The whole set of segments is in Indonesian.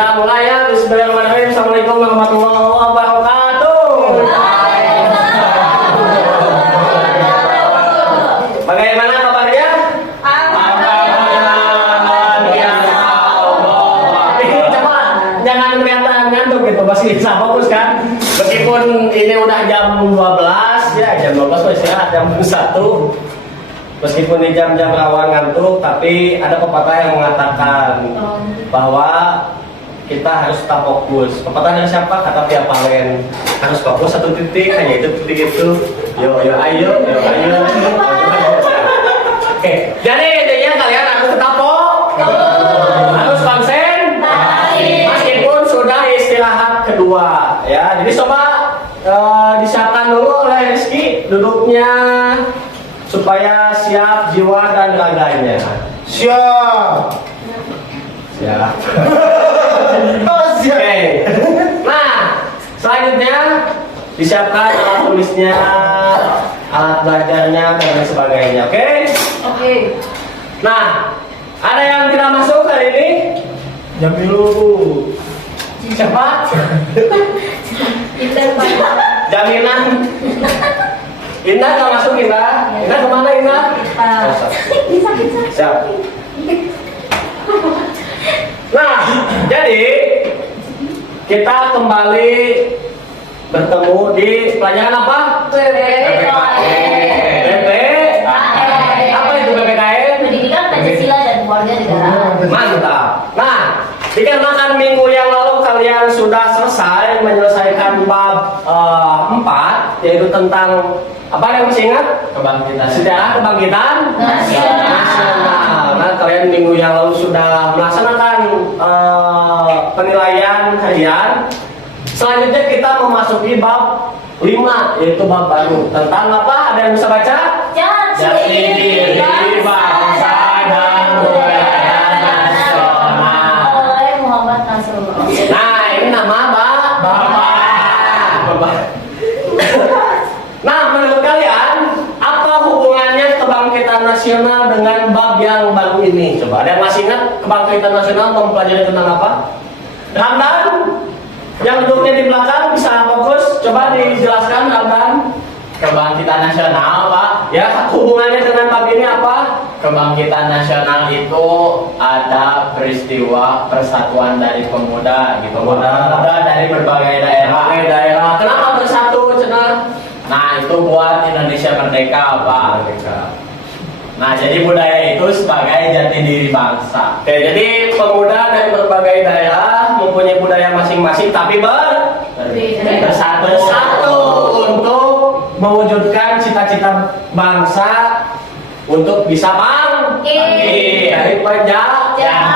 kita mulai ya. Bismillahirrahmanirrahim. Assalamualaikum warahmatullahi wabarakatuh. Bagaimana kabarnya? Coba jangan kelihatan ngantuk gitu, masih bisa fokus kan? Meskipun ini udah jam 12 ya, jam 12 masih jam 1. Meskipun di jam-jam rawan ngantuk, tapi ada pepatah yang mengatakan bahwa kita harus tetap fokus. Pepatah dari siapa? Kata Via Valen. Harus fokus satu titik, hanya itu titik itu. Yo, ayo. Oke, jadi intinya kalian harus tetap fokus, harus konsen, meskipun sudah istirahat kedua. Ya, jadi coba disiapkan dulu oleh Rizky duduknya, supaya siap jiwa dan raganya. Siap. Oke. Nah, selanjutnya disiapkan alat tulisnya, alat belajarnya dan lain sebagainya. Oke. Nah, ada yang tidak masuk hari ini? Jamilu, Bu. Siapa? Jaminan. Indah nggak masuk, Indah. Indah kemana, Indah? Siap. Nah, jadi kita kembali bertemu di pelajaran apa? Apa itu PPKN? Pendidikan Pancasila dan Keluarga Negara. Mantap. Nah, dikarenakan minggu yang lalu kalian sudah selesai menyelesaikan bab 4, yaitu tentang apa yang masih ingat? Kebangkitan. Sejarah kebangkitan nasional. Nah, kalian minggu yang lalu sudah melaksanakan penilaian harian. Selanjutnya kita memasuki bab 5, yaitu bab baru tentang apa? Ada yang bisa baca? Jati diri bangsa dan budaya nasional. Oleh Muhammad Nasrullah. Nah, ini nama Bapak. Nah, menurut kalian apa hubungannya kebangkitan nasional dengan bab yang baru ini? Coba, ada yang masih ingat kebangkitan nasional mempelajari tentang apa? Ramdan, yang duduknya di belakang bisa fokus. Coba dijelaskan, Ramdan. Kebangkitan nasional, Pak. Ya, hubungannya dengan bab ini apa? Kebangkitan nasional itu ada peristiwa persatuan dari pemuda gitu. Pemuda dari berbagai daerah. Kenapa bersatu, Cenah? Nah, itu buat Indonesia merdeka, Pak. Nah, jadi budaya itu sebagai jati diri bangsa. Oke, jadi pemuda dari berbagai daerah mempunyai budaya masing-masing, tapi bersatu untuk mewujudkan cita-cita bangsa untuk bisa bangkit dari penjajah.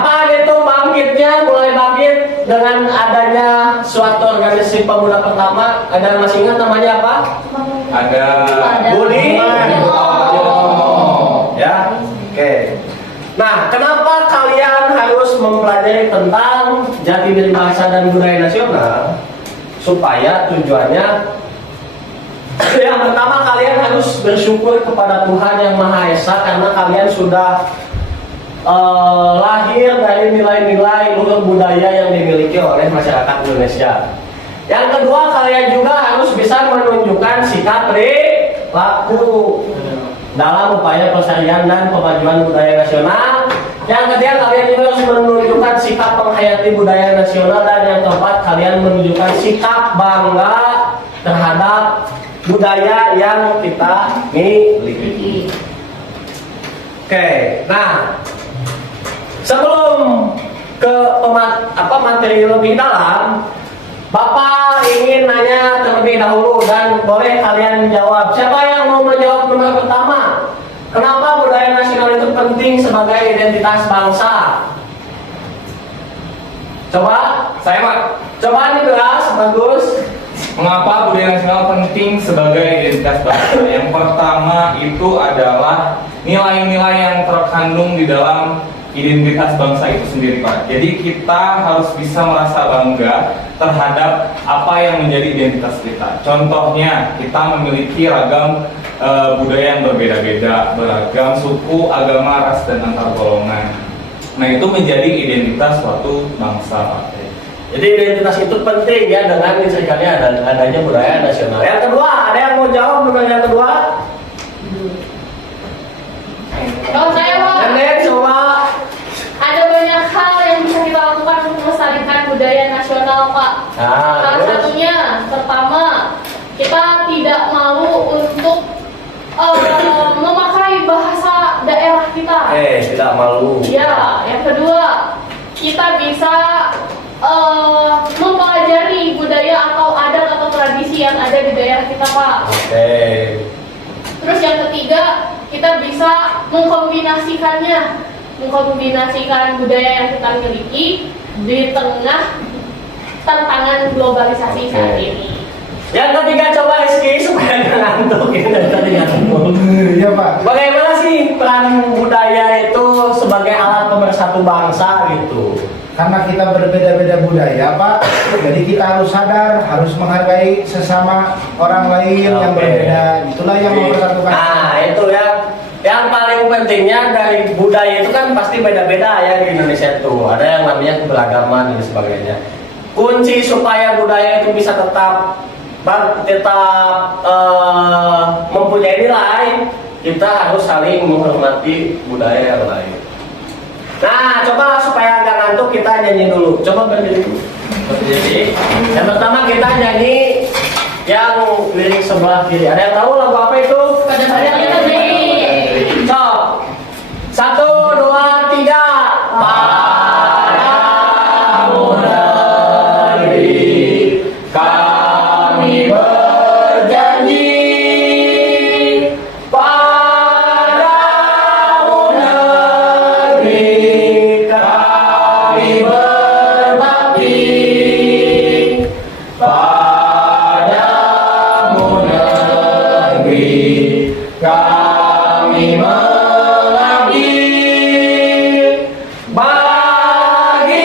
Apa itu bangkitnya? Mulai bangkit dengan adanya suatu organisasi pemuda pertama. Ada yang masih ingat namanya apa? Ada Budi. Ya, oke. Nah, kenapa kalian harus mempelajari tentang jati diri bangsa dan budaya nasional? Supaya tujuannya yang pertama, kalian harus bersyukur kepada Tuhan Yang Maha Esa karena kalian sudah lahir dari nilai-nilai luhur budaya yang dimiliki oleh masyarakat Indonesia. Yang kedua, kalian juga harus bisa menunjukkan sikap perilaku dalam upaya pelestarian dan pemajuan budaya nasional. Yang ketiga, kalian juga harus menunjukkan sikap menghayati budaya nasional. Dan yang keempat, kalian menunjukkan sikap bangga terhadap budaya yang kita miliki. Oke, nah sebelum ke materi lebih dalam, Bapak ingin nanya terlebih dahulu dan boleh kalian jawab. Siapa yang mau menjawab nomor pertama? Kenapa budaya nasional itu penting sebagai identitas bangsa? Coba, coba nih keras, bagus. Mengapa budaya nasional penting sebagai identitas bangsa? Yang pertama itu adalah nilai-nilai yang terkandung di dalam identitas bangsa itu sendiri, Pak. Jadi kita harus bisa merasa bangga terhadap apa yang menjadi identitas kita. Contohnya, kita memiliki ragam budaya yang berbeda-beda, beragam suku, agama, ras, dan antar golongan. Nah itu menjadi identitas suatu bangsa. Jadi identitas itu penting ya dengan diserikannya adanya budaya nasional. Yang kedua, ada yang mau jawab mengenai yang kedua? Kalau saya Pak, Nenek coba. ada banyak hal yang bisa kita lakukan untuk melestarikan budaya nasional Pak. Nah, Salah terus? satunya, pertama, kita tidak malu untuk memakai bahasa daerah kita. Tidak malu. Ya, yang kedua, kita bisa mempelajari budaya atau adat atau tradisi yang ada di daerah kita, Pak. Oke. Terus yang ketiga, kita bisa mengkombinasikan budaya yang kita miliki di tengah tantangan globalisasi saat ini. Yang ketiga coba Rizky supaya nggak ngantuk ya dari tadi ngantuk. Iya Pak. Bagaimana sih peran budaya itu sebagai alat pemersatu bangsa gitu? Karena kita berbeda-beda budaya Pak, jadi kita harus sadar, harus menghargai sesama orang lain yang Oke. berbeda. Itulah yang mempersatukan. Nah itu ya. Yang paling pentingnya dari budaya itu kan pasti beda-beda ya di Indonesia tuh. Ada yang namanya keberagaman dan sebagainya. Kunci supaya budaya itu bisa tetap mempunyai nilai, kita harus saling menghormati budaya yang lain. Nah, coba supaya nggak ngantuk kita nyanyi dulu. Coba berdiri dulu. Berdiri. Yang pertama kita nyanyi yang lirik sebelah kiri. Ada yang tahu lagu apa itu? Pada saat ini, Stop. 1, 2, 3. Padamu negeri kami berjanji, padamu negeri kami berbakti, padamu negeri kami mengabdi, bagimu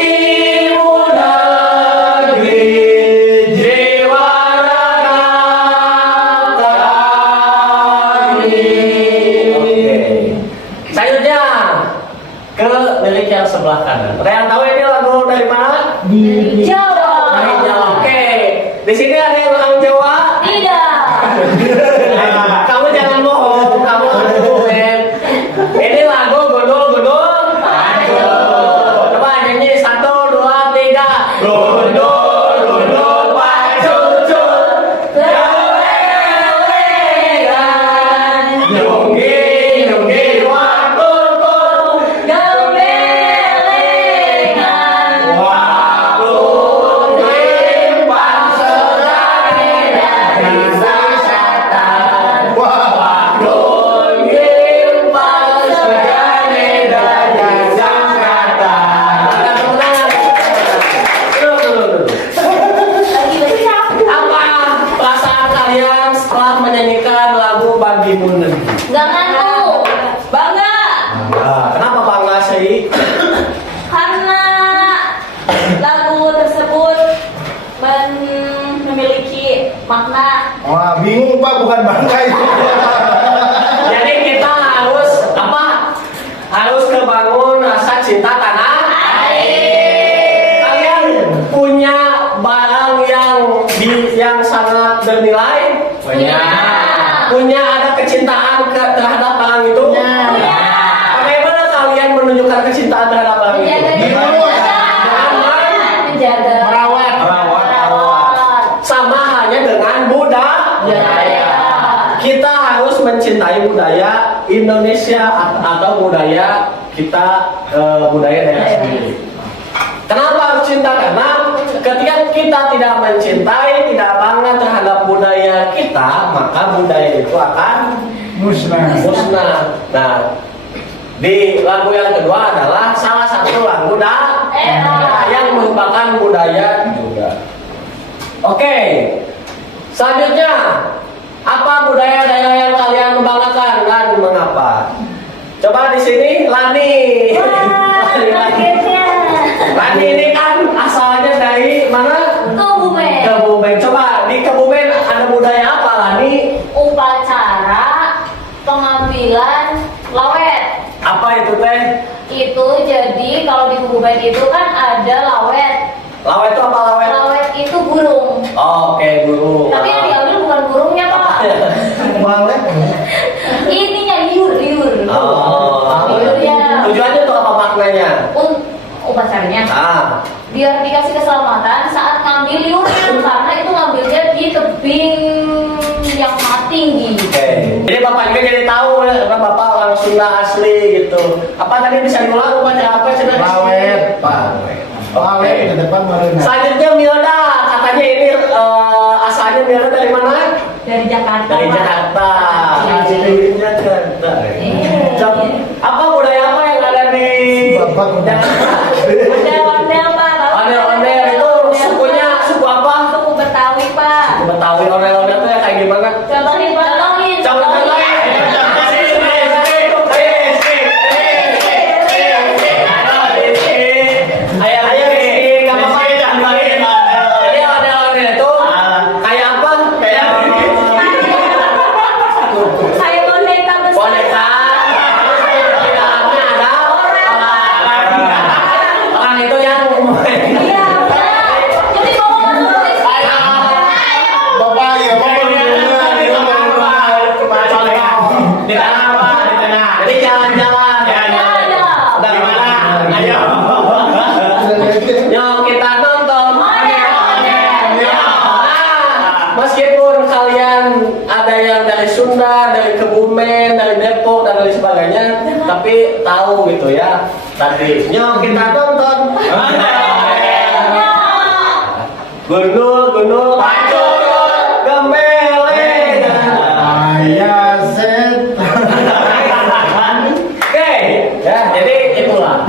negeri jiwa raga kami. Oke. Selanjutnya ke lirik yang sebelah kanan. Ada yang tahu ini lagu dari mana? Jawa. Dari Jawa. Oke. Di sini ada yang orang Jawa. Tidak. Kamu jangan bohong, kamu argumen. Ini lagu gundul-gundul maju. Coba nyanyi 1, 2, 3. Gundul-gundul maju, lelengan. Nyunggi waktu Gambelengan. waktu limpah serani dari sesatan. Waktu limpah serani dari sesatan. Dulu. Lagi aku. Apa perasaan kalian setelah menyanyikan lagu Bagimu Negeri? Gak ngantuk. Bangga. Kenapa bangga sih? Karena lagu tersebut memiliki makna. Wah bingung Pak, bukan bangga itu. Jadi kita harus apa? Harus kebangun rasa cinta tanah air. Kalian punya barang yang sangat bernilai? Punya. Punya ada kecintaan terhadap barang itu? Punya. Bagaimana kalian menunjukkan kecintaan terhadap barang itu? Menjaga. Merawat. Sama halnya dengan budaya. Kita harus mencintai budaya Indonesia atau budaya kita, budaya daerah sendiri. Kenapa harus cinta? Karena ketika kita tidak mencintai, tidak bangga terhadap budaya kita, maka budaya itu akan Musnah. musnah. Nah, di lagu yang kedua adalah salah satu lagu daerah yang merupakan budaya juga. Oke, selanjutnya apa budaya daerah yang kalian banggakan dan mengapa? Coba di sini Lani. Lani ini kan asalnya dari mana? Kebumen. Kebumen. Coba di Kebumen ada budaya apa Lani? Upacara pengambilan lawet. Apa itu teh? Itu jadi kalau di Kububan itu kan ada lawet. Lawet itu apa lawet? Lawet itu burung. Oh, oke, burung. Tapi yang diambil bukan burungnya, Pak. Walet. Ininya liur. Oh, Liurnya. tujuannya untuk apa maknanya? Upacaranya. Ah, Biar dikasih keselamatan saat ngambil liurnya, karena itu ngambilnya di tebing yang sangat tinggi. oke. Jadi bapak juga jadi tahu ya, karena bapak orang Sunda asli gitu. Apa tadi bisa diulang upacara apa sudah? Lawet, Pak. Lawet ke depan baru. Selanjutnya Milda, katanya ini asalnya Milda dari mana? Dari Jakarta. Dari Pak. Jakarta. Iya. Dari Jakarta. Iya. Apa budaya apa yang ada di Bapak udah. Ondel-ondel, Pak. Tahu Ondel-ondel itu sukunya suku apa? Suku Betawi, Pak. Betawi ondel-ondel itu ya kayak gimana? Contohin. Kayak boneka besar. Iya, benar. Jadi bawa masuk ke sini. Bapak ya, Bapak Jadi jalan-jalan. Yuk kita nonton. Meskipun kalian ada yang dari Sunda, dari Kebumen, dari Depok dan lain sebagainya, tapi tahu gitu ya. Tadi, yuk kita nonton. Gunul, gembele. Ayah set. Oke, ya jadi itulah.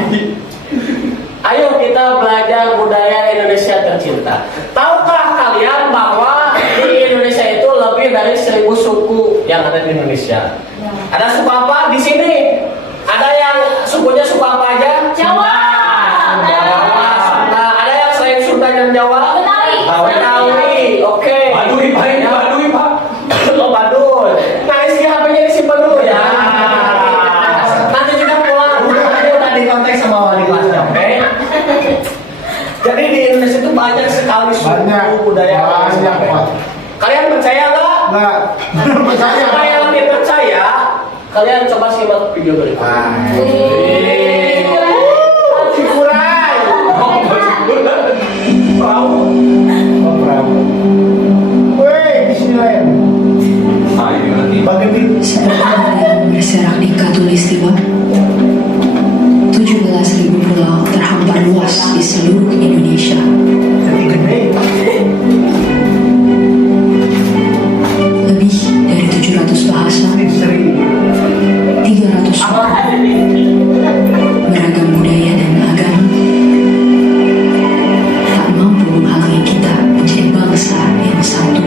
Ayo kita belajar budaya Indonesia tercinta. Tahukah kalian bahwa di Indonesia itu lebih dari 1000 suku yang ada di Indonesia? Ada suku apa di sini? Ada yang sukunya suku apa aja? Jawa. Jawa. Nah, ada yang selain Sunda dan Jawa? Betawi. Betawi. Oke. Baduy, Pak. Ini Baduy, Pak. Oh, Baduy. Nah, isi HP-nya disimpan dulu ya. Nanti juga pulang. Udah di konteks sama wali kelasnya, oke? Jadi di Indonesia itu banyak sekali Banyak. suku budaya. Banyak, Pak. Kalian percaya nggak? Nggak. Percaya. Supaya yang percaya, kalian coba simak video berikut. Cikuray. Woi, Disneyland. Ah, ini nanti. Bagaimana? Setelah kalian berserak di Katulistiwa, 17.000 pulau terhampar luas di seluruh Indonesia. Jadi gede. Lebih dari 700 bahasa, Seri. 300 suku, beragam budaya dan agama, tak mampu menghalangi kita menjadi bangsa yang satu.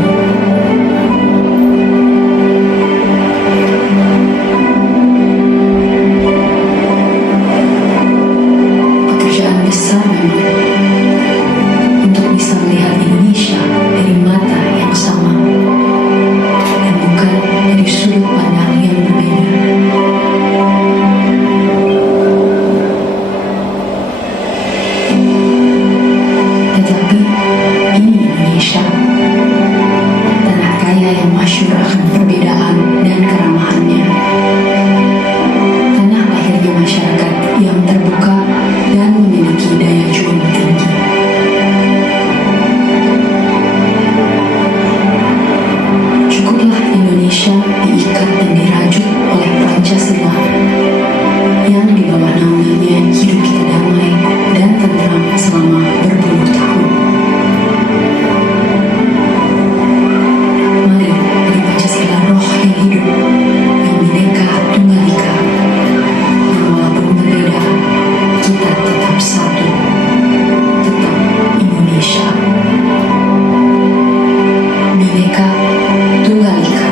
Pekerjaan besar memang untuk bisa melihat Indonesia dari mata yang sama dan bukan dari sudut pandang yang berbeda. Tetapi ini Indonesia, tanah kaya yang masyhur akan perbedaan dan keramahannya. Tanah lahirnya masyarakat yang terbuka dan memiliki daya juang tinggi. Cukuplah Indonesia diikat dan dirajut oleh Pancasila yang di bawah naungannya hidup kita damai dan tentram selama berpuluh tahun. Mari beri Pancasila roh yang hidup, yang bineka tunggal ika, yang walaupun berbeda, kita tetap satu, tetap Indonesia. Bineka Tunggal Ika.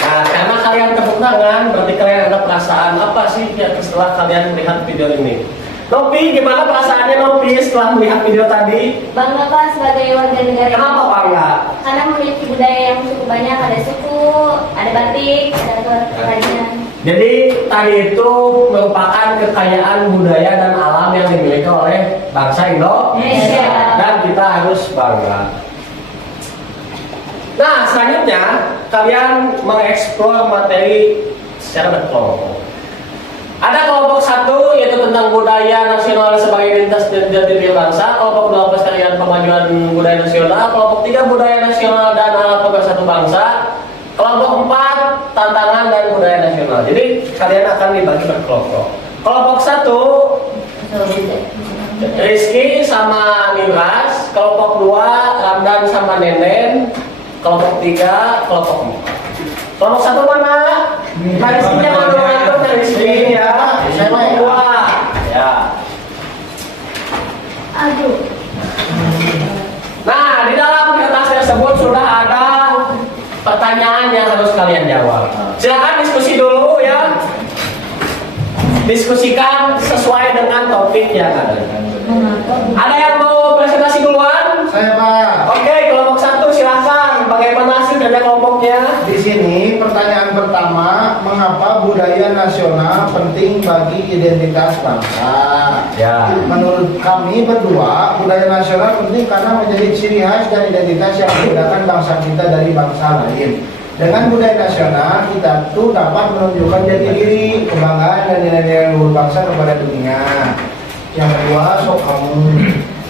Nah, karena kalian tepuk tangan, berarti kalian ada perasaan apa sih ya setelah kalian melihat video ini? Nopi, gimana perasaannya Nopi setelah melihat video tadi? Bangga Pak sebagai warga negara. Kenapa bangga? Karena memiliki budaya yang cukup banyak, ada suku, ada batik, ada kerajinan. Jadi tadi itu merupakan kekayaan budaya dan alam yang dimiliki oleh bangsa Indonesia dan kita harus bangga. Nah, selanjutnya kalian mengeksplor materi secara berkelompok. Ada kelompok 1 yaitu tentang budaya nasional sebagai identitas dan jati diri bangsa, kelompok 2 pelestarian pemajuan budaya nasional, kelompok 3 budaya nasional dan alat pemersatu bangsa, kelompok 4 tantangan dan budaya nasional. Jadi kalian akan dibagi berkelompok. Kelompok 1 Rizky sama Nibras, kelompok 2 Ramdan sama Nenen, kelompok 3 kelompok 4. Kelompok 1 mana? Nah, Rizky jangan ngatur dari Rizky ya. Saya mau 2. Ya. Aduh. Nah, di dalam kertas tersebut sudah ada pertanyaan yang harus kalian jawab. Silakan diskusi dulu ya. Diskusikan sesuai dengan topik yang ada. Ada yang mau presentasi duluan? Saya Pak. Oke, kelompok 1 silakan. Bagaimana hasil kerja kelompoknya? Di sini pertanyaan pertama, mengapa budaya nasional penting bagi identitas bangsa? Ya. Menurut kami berdua, budaya nasional penting karena menjadi ciri khas dan identitas yang membedakan bangsa kita dari bangsa lain. Dengan budaya nasional, kita tuh dapat menunjukkan jati diri, kebanggaan dan nilai-nilai luhur bangsa kepada dunia. Yang kedua, sok kamu.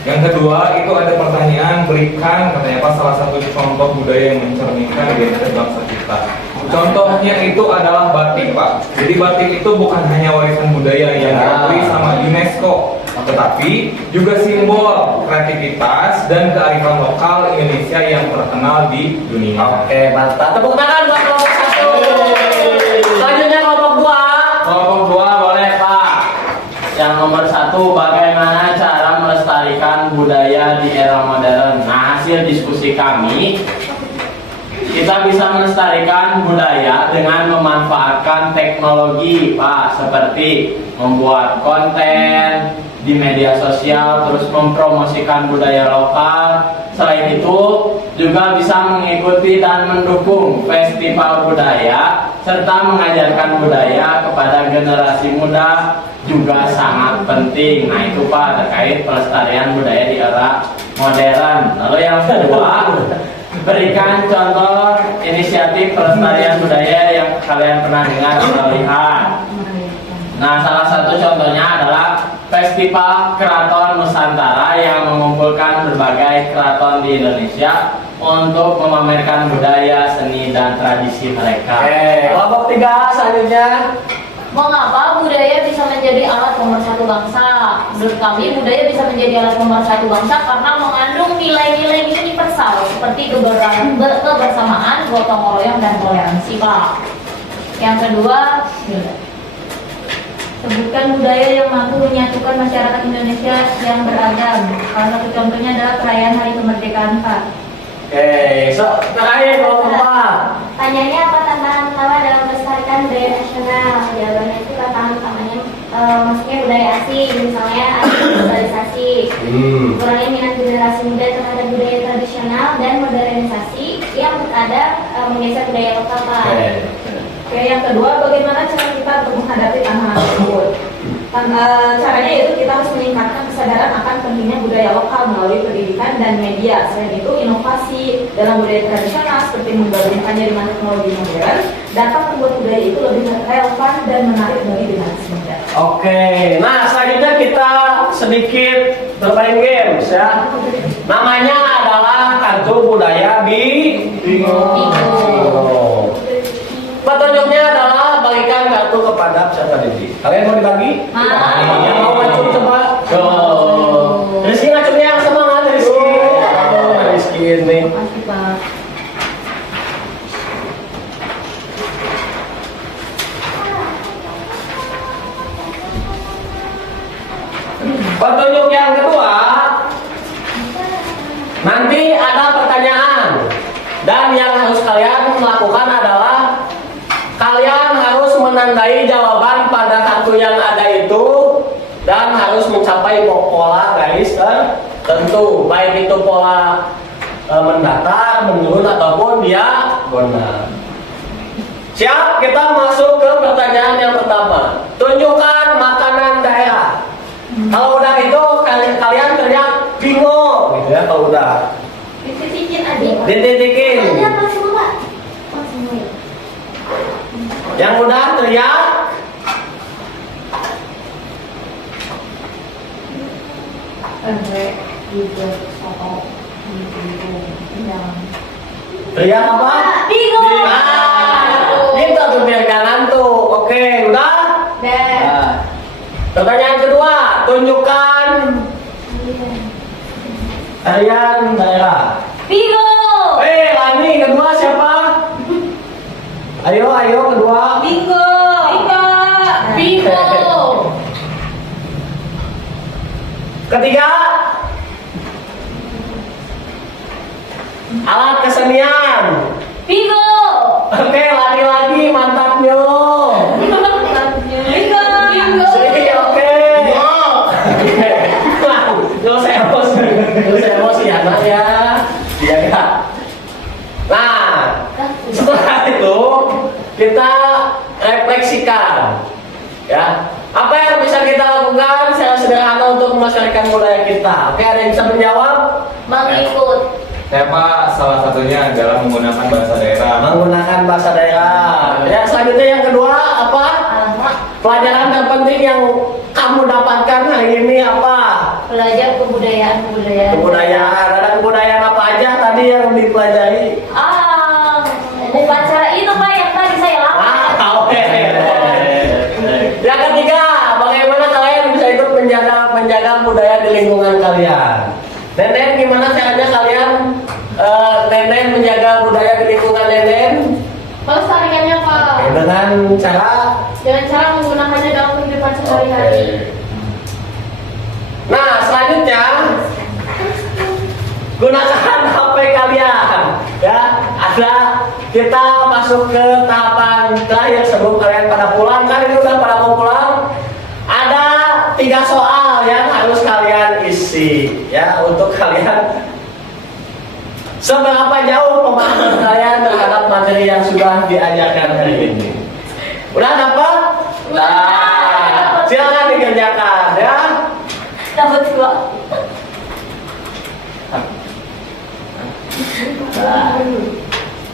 Yang kedua itu ada pertanyaan, berikan katanya apa salah satu contoh budaya yang mencerminkan identitas bangsa kita. Contohnya itu adalah batik Pak. Jadi batik itu bukan hanya warisan budaya yang diakui sama UNESCO, tetapi juga simbol kreativitas dan kearifan lokal Indonesia yang terkenal di dunia. Oke, mantap. Tepuk tangan buat kelompok 1. Selanjutnya kelompok 2. Kelompok 2 boleh Pak. Yang nomor 1, bagaimana cara melestarikan budaya di era modern. Nah, hasil diskusi kami, kita bisa melestarikan budaya dengan memanfaatkan teknologi Pak, seperti membuat konten di media sosial, terus mempromosikan budaya lokal. Selain itu juga bisa mengikuti dan mendukung festival budaya serta mengajarkan budaya kepada generasi muda juga sangat penting. Nah itu Pak terkait pelestarian budaya di era modern. Lalu yang kedua, berikan contoh inisiatif pelestarian budaya yang kalian pernah dengar atau lihat. Nah, salah satu contohnya adalah Festival Keraton Nusantara yang mengumpulkan berbagai keraton di Indonesia untuk memamerkan budaya, seni, dan tradisi mereka. Oke, kelompok 3 selanjutnya. Mengapa budaya bisa menjadi alat pemersatu bangsa? Menurut kami, budaya bisa menjadi alat pemersatu bangsa karena mengandung nilai-nilai universal seperti kebersamaan, gotong royong, dan toleransi, Pak. Yang kedua, sebutkan budaya yang mampu menyatukan masyarakat Indonesia yang beragam. Salah satu contohnya adalah perayaan Hari Kemerdekaan, Pak. Oke, terakhir kelompok 4. Tanyanya apa tantangan utama dalam melestarikan budaya nasional? Jawabannya itu tantangan utamanya maksudnya budaya asing, misalnya globalisasi, kurangi minat generasi muda terhadap budaya tradisional dan modernisasi yang terkadang menggeser budaya lokal, Pak. Oke, yang kedua, bagaimana cara kita untuk menghadapi tantangan tersebut? Caranya yaitu kita harus meningkatkan kesadaran akan pentingnya budaya lokal melalui pendidikan dan media. Selain itu, inovasi dalam budaya tradisional seperti menggabungkannya dengan teknologi modern dapat membuat budaya itu lebih relevan dan menarik bagi generasi muda. Oke, nah selanjutnya kita sedikit bermain games ya. Namanya adalah kartu budaya Bingo. Petunjuknya adalah bagikan kartu kepada peserta didik. Kalian mau dibagi? Yang mau ngacung coba. Go. Rizky ngacungnya yang semangat Rizky. Rizky ini. Pasti, Pak. Petunjuk yang kedua, nanti ada pertanyaan dan yang harus kalian lakukan adalah kalian harus menandai jawaban pada kartu yang ada itu dan harus mencapai pola garis tertentu, baik itu pola mendatar, menurun ataupun diagonal. Siap, kita masuk ke pertanyaan yang pertama. Tunjukkan makanan daerah. Kalau udah itu kalian teriak bingo, gitu ya. Kalau udah Dititikin aja. dititikin. Ada langsung Pak. Langsung. Yang udah teriak teriak apa? Bingo. Gitu tuh biar kanan tuh. Oke, udah? Dan Pertanyaan kedua, tunjukkan tarian daerah. bingo. Lani, kedua siapa? Ayo kedua. Bingo. Bingo. Ketiga, alat kesenian. Bingo. Oke, Lani lagi mantapnya. Bingo. Sri, oke. Gak usah emosi anak ya. Iya kak. Nah, setelah itu kita refleksikan, ya. Apa yang bisa kita lakukan secara sederhana untuk melestarikan budaya kita? Oke, ada yang bisa menjawab? Mengikut. Saya Pak, salah satunya adalah menggunakan bahasa daerah. Menggunakan bahasa daerah. Ya, selanjutnya yang kedua apa? Alamak. Pelajaran terpenting yang kamu dapatkan hari ini apa? Belajar kebudayaan. Kebudayaan. Ada kebudayaan apa aja tadi yang dipelajari? Upacara itu Pak yang tadi saya lakukan. Oke. Yang ketiga, bagaimana kalian bisa ikut menjaga budaya di lingkungan kalian? Nenen, gimana caranya kalian Nenen menjaga budaya di lingkungan Nenen? Pelestariannya Pak. Dengan cara Dengan cara menggunakannya dalam kehidupan sehari-hari. Nah, selanjutnya gunakan HP kalian, ya. Kita masuk ke tahapan terakhir sebelum kalian pada pulang. Kan ini udah pada mau pulang. Ada 3 soal yang harus kalian isi, ya, untuk kalian seberapa jauh pemahaman kalian terhadap materi yang sudah diajarkan hari ini. Udah dapat? Nah, silakan dikerjakan, ya. Dapat 2.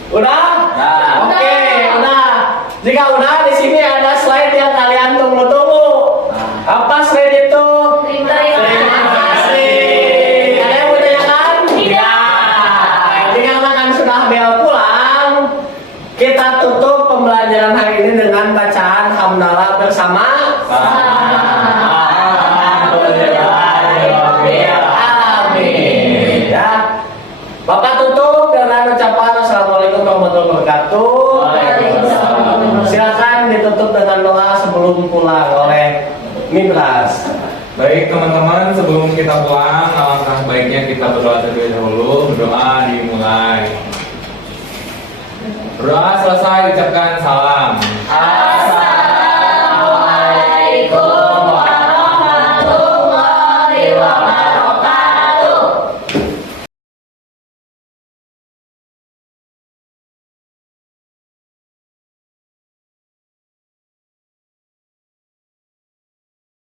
Udah? Oke, udah. Jika udah, di sini ada slide yang kalian tunggu-tunggu. Apa slide itu? Terima kasih. Ada yang mau tanyakan? Tidak. Dikarenakan sudah bel pulang, kita tutup pembelajaran hari ini dengan bacaan hamdalah bersama. Amin. Ya. Bapak tutup dengan ucapan Assalamualaikum warahmatullahi wabarakatuh. Silakan ditutup dengan doa sebelum pulang oleh Mibras. Baik teman-teman, sebelum kita pulang, alangkah baiknya kita berdoa terlebih dahulu. Berdoa dimulai. Berdoa selesai, ucapkan salam.